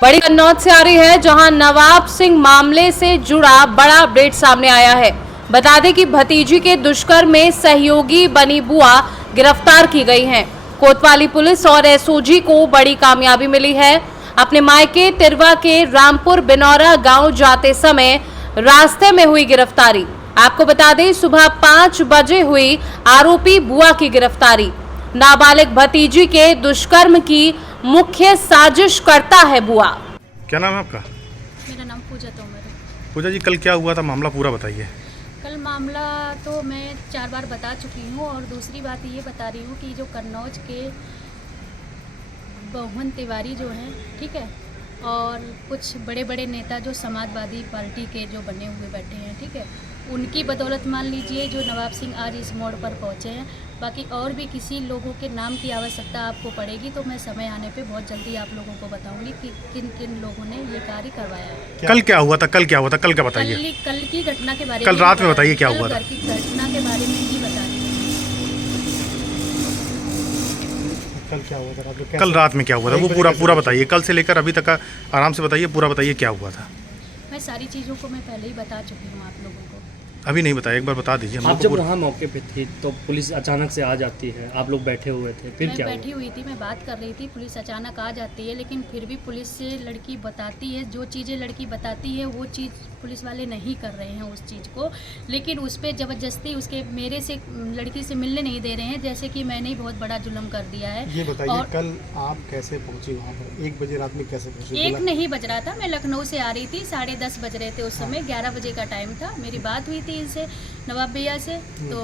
बड़ी कन्नौज से आ रही है, जहां नवाब सिंह मामले से जुड़ा बड़ा अपडेट सामने आया है। बता दें कि भतीजी के दुष्कर्म में सहयोगी बनी बुआ गिरफ्तार की गई हैं। कोतवाली पुलिस और एसओजी को बड़ी कामयाबी मिली है। अपने मायके तिरवा के रामपुर बिनौरा गांव जाते समय रास्ते में हुई गिरफ्तारी। आपको बता दें, सुबह 5 बजे हुई आरोपी बुआ की गिरफ्तारी। नाबालिग भतीजी के दुष्कर्म की मुख्य साजिश करता है बुआ। क्या नाम है आपका? मेरा नाम पूजा तोमर है। पूजा जी, कल क्या हुआ था, मामला पूरा बताइए। कल मामला तो मैं 4 बार बता चुकी हूँ और दूसरी बात ये बता रही हूँ कि जो कन्नौज के बहुन तिवारी जो हैं, ठीक है, और कुछ बड़े बड़े नेता जो समाजवादी पार्टी के जो बने हुए बैठे हैं, ठीक है, उनकी बदौलत मान लीजिए जो नवाब सिंह आज इस मोड़ पर पहुँचे हैं। बाकी और भी किसी लोगों के नाम की आवश्यकता आपको पड़ेगी तो मैं समय आने पे बहुत जल्दी आप लोगों को बताऊंगी कि किन किन लोगों ने ये कार्य करवाया है। कल क्या हुआ था? कल क्या बताइए। कल की घटना के बारे में, कल रात में बताइए क्या हुआ था। कल की घटना के बारे में ही बता रही हूँ। कल क्या हुआ था? कल रात में क्या हुआ था वो पूरा बताइए। कल से लेकर अभी तक का आराम से बताइए, पूरा बताइए क्या हुआ था। मैं सारी चीज़ों को मैं पहले ही बता चुकी हूँ आप लोगों को। अभी नहीं बताया, एक बार बता दीजिए। आप जब वहाँ मौके पे थी तो पुलिस अचानक से आ जाती है, आप लोग बैठे हुए थे, फिर क्या मैं हुआ? बैठी हुई थी, मैं बात कर रही थी, पुलिस अचानक आ जाती है, लेकिन फिर भी पुलिस से लड़की बताती है, जो चीज़ें लड़की बताती है वो चीज़ पुलिस वाले नहीं कर रहे हैं उस चीज़ को, लेकिन उस पर ज़बरदस्ती उसके मेरे से लड़की से मिलने नहीं दे रहे हैं, जैसे कि मैंने ही बहुत बड़ा जुल्म कर दिया है। ये बताइए, और कल आप कैसे पहुंची वहाँ पर? 1 बजे रात में कैसे पहुंची? 1 नहीं बज रहा था, मैं लखनऊ से आ रही थी, 10:30 बज रहे थे उस समय। 11 बजे का टाइम था। मेरी बात हुई थी इनसे, नवाब भैया से, तो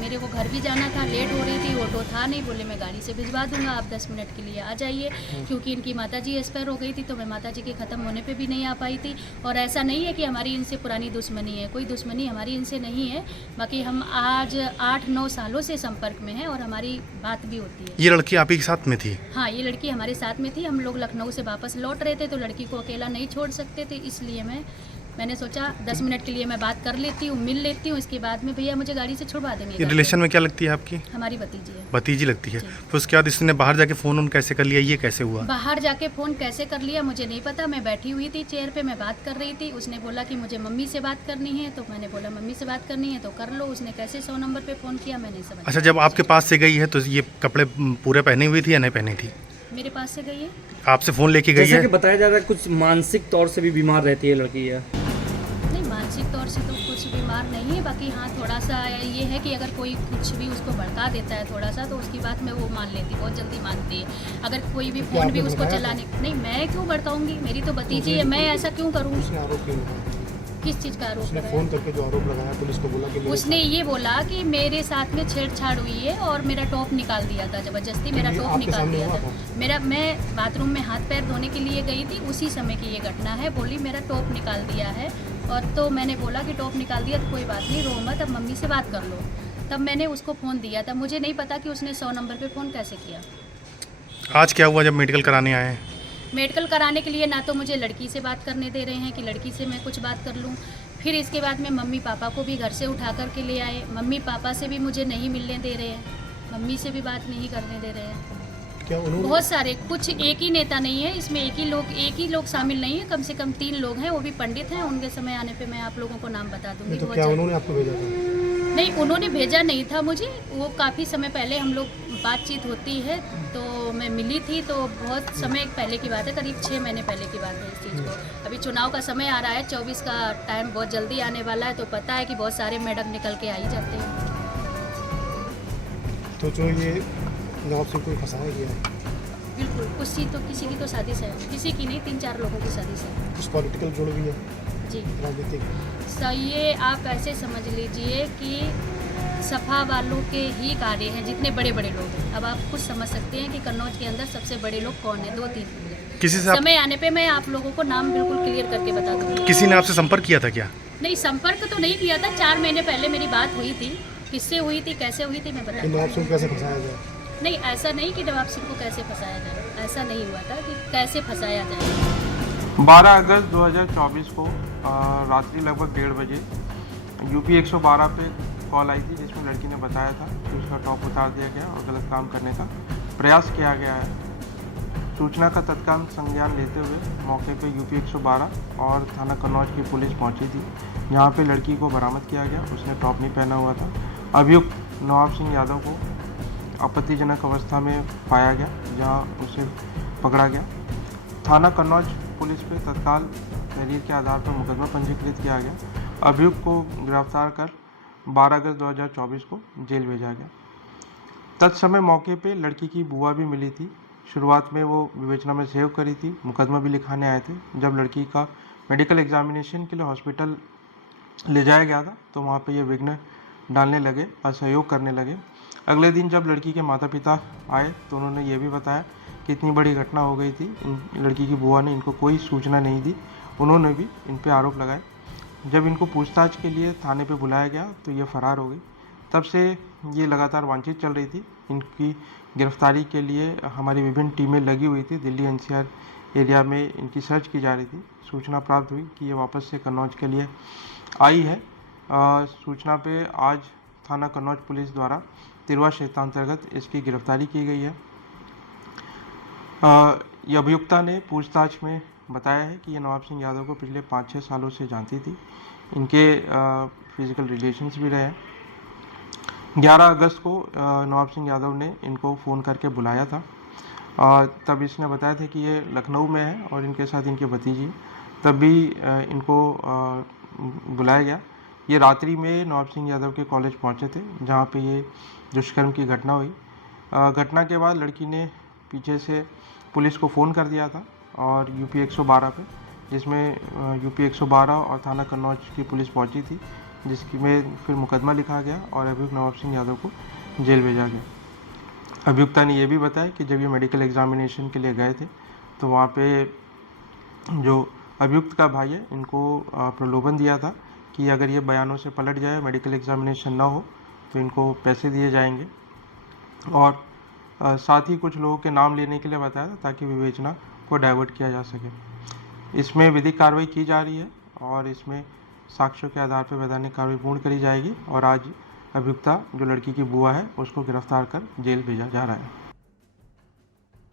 मेरे को घर भी जाना था, लेट हो रही थी, ऑटो था नहीं, बोले मैं गाड़ी से भिजवा दूंगा, आप 10 मिनट के लिए आ जाइए, क्योंकि इनकी माताजी एक्सपायर हो गई थी, तो मैं माताजी के ख़त्म होने पे भी नहीं आ पाई थी। और ऐसा नहीं है कि हमारी इनसे पुरानी दुश्मनी है, कोई दुश्मनी हमारी इनसे नहीं है। बाकी हम आज 8-9 सालों से संपर्क में हैं और हमारी बात भी होती है। ये लड़की आप ही के साथ में थी? हाँ, ये लड़की हमारे साथ में थी। हम लोग लखनऊ से वापस लौट रहे थे, तो लड़की को अकेला नहीं छोड़ सकते थे, इसलिए मैंने सोचा 10 मिनट के लिए मैं बात कर लेती हूँ, मिल लेती हूँ, इसके बाद में भैया मुझे गाड़ी से छुड़वा देंगे। ये रिलेशन में क्या लगती है आपकी? हमारी भतीजी है। भतीजी लगती है। फिर उसके बाद इसने बाहर जाके फ़ोन कैसे कर लिया, ये कैसे हुआ? बाहर जाके फ़ोन कैसे कर लिया मुझे नहीं पता। मैं बैठी हुई थी चेयर पे, मैं बात कर रही थी, उसने बोला कि मुझे मम्मी से बात करनी है, तो मैंने बोला मम्मी से बात करनी है तो कर लो। उसने कैसे 100 नंबर पे फ़ोन किया मैं नहीं समझ। अच्छा, जब आपके पास से गई है तो ये कपड़े पूरे पहने हुई थी या नहीं पहनी थी? मेरे पास से गई है। आपसे फ़ोन लेके गई जैसा है? कि बताया जा रहा है कुछ मानसिक तौर से भी बीमार रहती है लड़की है। नहीं, मानसिक तौर से तो कुछ बीमार नहीं है। बाकी हाँ, थोड़ा सा ये है कि अगर कोई कुछ भी उसको भड़का देता है थोड़ा सा, तो उसकी बात में वो मान लेती, बहुत जल्दी मानती है। अगर कोई भी फ़ोन भी उसको चलाने, नहीं मैं क्यों भड़काऊंगी, मेरी तो भतीजी है, मैं ऐसा क्यों करूँ? उसने आरोप क्यों लगाया? किस चीज़ का आरोप उसने लगाया? फोन करके जो आरोप लगाया, पुलिस को बोला कि मेरे उसने ये बोला कि मेरे साथ में छेड़छाड़ हुई है और मेरा टॉप निकाल दिया था, ज़बरदस्ती मेरा ये टॉप आपके निकाल सामने दिया हुआ था। मैं बाथरूम में हाथ पैर धोने के लिए गई थी, उसी समय की ये घटना है। बोली मेरा टॉप निकाल दिया है, और तो मैंने बोला कि टॉप निकाल दिया तो कोई बात नहीं, रो मत, अब मम्मी से बात कर लो। तब मैंने उसको फ़ोन दिया था। मुझे नहीं पता कि उसने 100 नंबर पर फ़ोन कैसे किया। आज क्या हुआ जब मेडिकल कराने आए? मेडिकल कराने के लिए ना तो मुझे लड़की से बात करने दे रहे हैं कि लड़की से मैं कुछ बात कर लूँ। फिर इसके बाद में मम्मी पापा को भी घर से उठा कर के ले आए। मम्मी पापा से भी मुझे नहीं मिलने दे रहे हैं, मम्मी से भी बात नहीं करने दे रहे हैं। क्या उन्होंने? बहुत सारे, कुछ एक ही नेता नहीं है इसमें, एक ही लोग शामिल नहीं है, कम से कम 3 लोग हैं, वो भी पंडित हैं। उनके समय आने पे मैं आप लोगों को नाम बता दूंगी। तो बहुत क्या जल्द। उन्होंने आपको भेजा था? नहीं, उन्होंने भेजा नहीं था मुझे। वो काफ़ी समय पहले हम लोग बातचीत होती है, तो मैं मिली थी, तो बहुत समय पहले की बात है, करीब 6 महीने पहले की बात है इस चीज़ को। अभी चुनाव का समय आ रहा है, 24 का टाइम बहुत जल्दी आने वाला है, तो पता है कि बहुत सारे मैडम निकल के आ ही जाते हैं। तो जो ये नवाब सिंह को फंसाया गया है, बिल्कुल, किसी की तो साजिश है, किसी की नहीं, 3-4 लोगों की साजिश है। कुछ पॉलिटिकल जुड़ भी है, जी राजनीतिक। ये आप ऐसे समझ लीजिए कि सफा वालों के ही कार्य हैं, जितने बड़े बड़े लोग हैं। अब आप कुछ समझ सकते हैं कि कन्नौज के अंदर सबसे बड़े लोग कौन है। 2-3 किसी से समय आने पे मैं आप लोगों को नाम बिल्कुल क्लियर करके बता दूँगी। किसी ने आपसे संपर्क किया था क्या? नहीं, संपर्क तो नहीं किया था। 4 महीने पहले मेरी बात हुई थी। किससे हुई थी, कैसे हुई थी, मैं बता कि नवाब सिंह को कैसे फंसाया जाए? नहीं, ऐसा नहीं कि नवाब सिंह को कैसे फंसाया जाए, ऐसा नहीं हुआ था कि कैसे फंसाया जाए। 12 अगस्त 2024 को रात्रि लगभग 1:30 बजे यूपी 112 पे कॉल आई थी, जिसमें लड़की ने बताया था कि उसका टॉप उतार दिया गया और गलत काम करने का प्रयास किया गया है। सूचना का तत्काल संज्ञान लेते हुए मौके पर यूपी 112 और थाना कन्नौज की पुलिस पहुंची थी, जहां पे लड़की को बरामद किया गया। उसने टॉप नहीं पहना हुआ था। अभियुक्त नवाब सिंह यादव को आपत्तिजनक अवस्था में पाया गया, जहां उसे पकड़ा गया। थाना कन्नौज पुलिस पे तत्काल तहरीर के आधार पर मुकदमा पंजीकृत किया गया। अभियुक्त को गिरफ्तार कर 12 अगस्त 2024 को जेल भेजा गया। तत्समय मौके पे लड़की की बुआ भी मिली थी। शुरुआत में वो विवेचना में सहयोग करी थी, मुकदमा भी लिखाने आए थे। जब लड़की का मेडिकल एग्जामिनेशन के लिए हॉस्पिटल ले जाया गया था तो वहाँ पे ये विघ्न डालने लगे, असहयोग करने लगे। अगले दिन जब लड़की के माता पिता आए तो उन्होंने ये भी बताया कि इतनी बड़ी घटना हो गई थी, लड़की की बुआ ने इनको कोई सूचना नहीं दी। उन्होंने भी इन पे आरोप लगाए। जब इनको पूछताछ के लिए थाने पे बुलाया गया तो ये फरार हो गई। तब से ये लगातार वांछित चल रही थी। इनकी गिरफ्तारी के लिए हमारी विभिन्न टीमें लगी हुई थी। दिल्ली NCR एरिया में इनकी सर्च की जा रही थी। सूचना प्राप्त हुई कि ये वापस से कन्नौज के लिए आई है। सूचना पे आज थाना कन्नौज पुलिस द्वारा तिरवा क्षेत्रांतर्गत इसकी गिरफ्तारी की गई है। ये अभियुक्ता ने पूछताछ में बताया है कि ये नवाब सिंह यादव को पिछले 5-6 सालों से जानती थी। इनके फिजिकल रिलेशंस भी रहे। 11 अगस्त को नवाब सिंह यादव ने इनको फ़ोन करके बुलाया था। तब इसने बताया था कि ये लखनऊ में है और इनके साथ इनके भतीजी। तब भी इनको बुलाया गया। ये रात्रि में नवाब सिंह यादव के कॉलेज पहुंचे थे, जहां पे ये दुष्कर्म की घटना हुई। घटना के बाद लड़की ने पीछे से पुलिस को फ़ोन कर दिया था और यूपी 112 पे, जिसमें यूपी 112 और थाना कन्नौज की पुलिस पहुंची थी, जिसकी में फिर मुकदमा लिखा गया और अभियुक्त नवाब सिंह यादव को जेल भेजा गया। अभियुक्ता ने यह भी बताया कि जब ये मेडिकल एग्जामिनेशन के लिए गए थे तो वहाँ पे जो अभियुक्त का भाई है, इनको प्रलोभन दिया था कि अगर ये बयानों से पलट जाए, मेडिकल एग्जामिनेशन ना हो तो इनको पैसे दिए जाएंगे। और साथ ही कुछ लोगों के नाम लेने के लिए बताया था ताकि विवेचना को डाइवर्ट किया जा सके। इसमें विधिक कार्रवाई की जा रही है और इसमें साक्ष्यों के आधार पर वैधानिक कार्रवाई पूर्ण करी जाएगी। और आज अभियुक्ता जो लड़की की बुआ है उसको गिरफ्तार कर जेल भेजा जा रहा है।